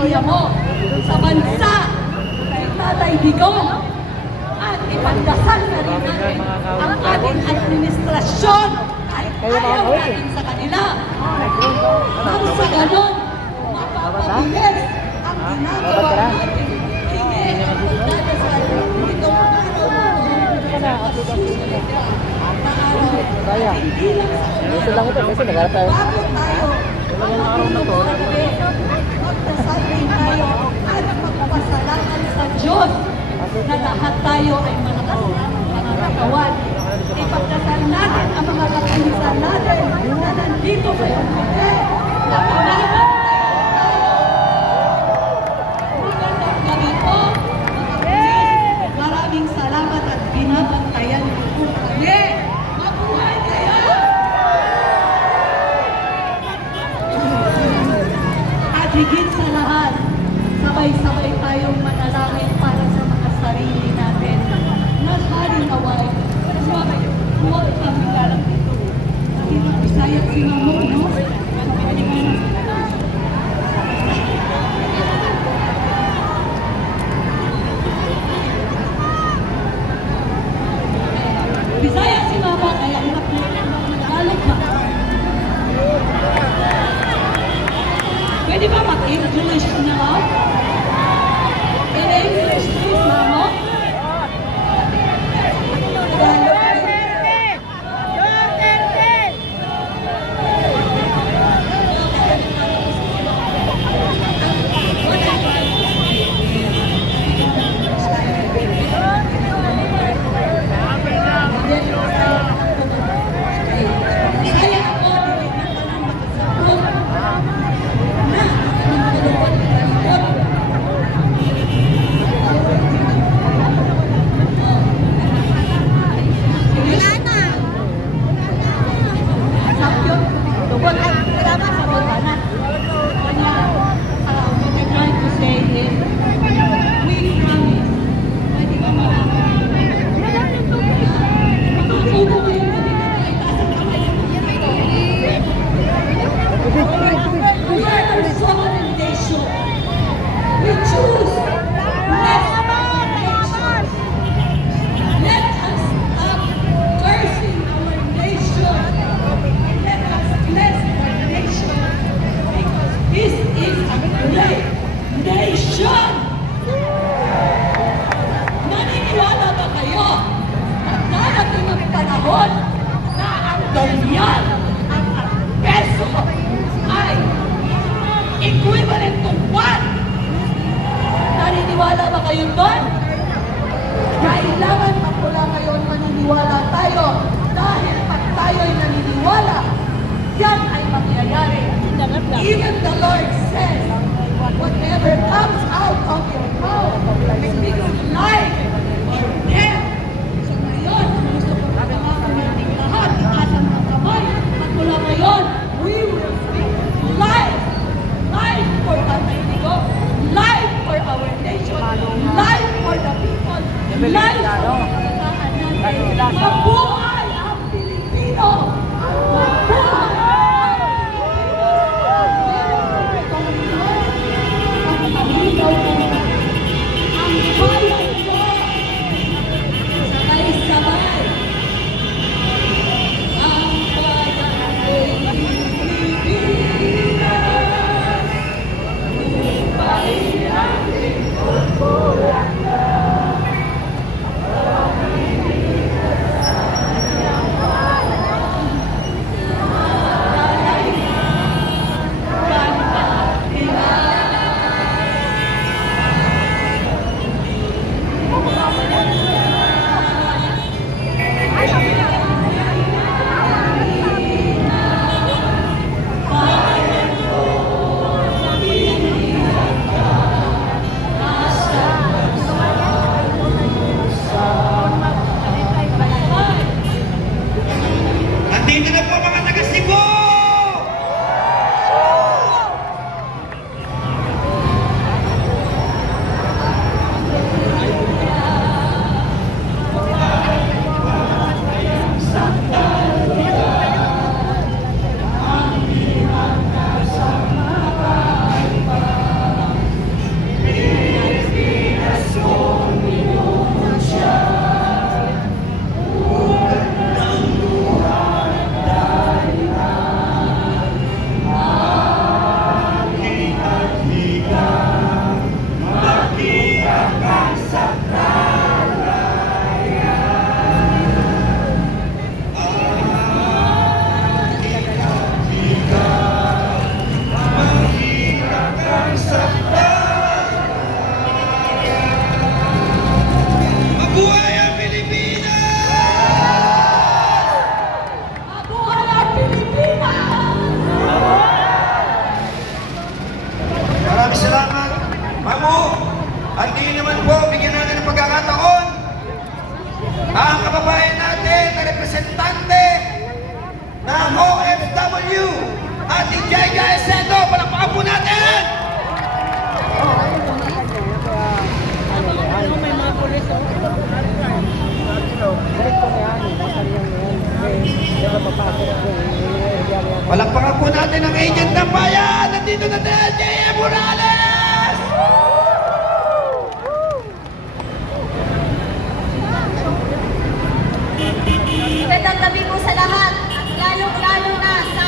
pamilya mo, sa bansa, kay Tatay Digong, at ipagdasal na rin natin ang ating administrasyon kahit ayaw natin sa kanila. Nang sa ganon, mapapabilis ang ginagawa natin. Hindi ang pagdadasal itong araw na ito sa kasusunod na araw. Hindi lang sa umaga. Bago tayo magdasal rin tayo at magpasalamat sa Diyos na lahat tayo ay malakas mga katawan. Ipagdasal natin ang mga kapulisan natin na nandito ngayong gabi na pinahan tayo. Magandang gabi po, mga pulis. Maraming salamat at binabantayan niyo po kami. Mabuhay kayo! At higit sa lahat, sabay-sabay tayong manalangin para sa mga sarili natin. Nasalinaway, huwag kami lalang ito. Dahil ang Bisaya si Mamo, no? Bisaya si Mamo, kaya hirap na nagalit ba? Pwede ba mag-English na ako? In English, please, Mamo. Equivalent to what? Naniniwala ba kayo doon? Kailangan magmula ngayon maniniwala tayo dahil pag tayo'y naniniwala, yan ay mangyayari. Even the Lord says, whatever comes out of your mouth, speaks life or death. So ngayon, gusto ko pagkakaroon natin lahat, itaas ang mga kamay, at mula ngayon, we will speak life. Life for Tatay Digong, life for our nation, life for the people, life for the kabataan natin. Mabuhay ang Pilipino! Mabuhay ang Pilipino! Ang malinaw ko, ang bayan ko Palakpakan po natin ang agent ng bayan. Nandito na tayo, J.M. Morales! Magandang gabi po sa lahat at lalong-lalo na sa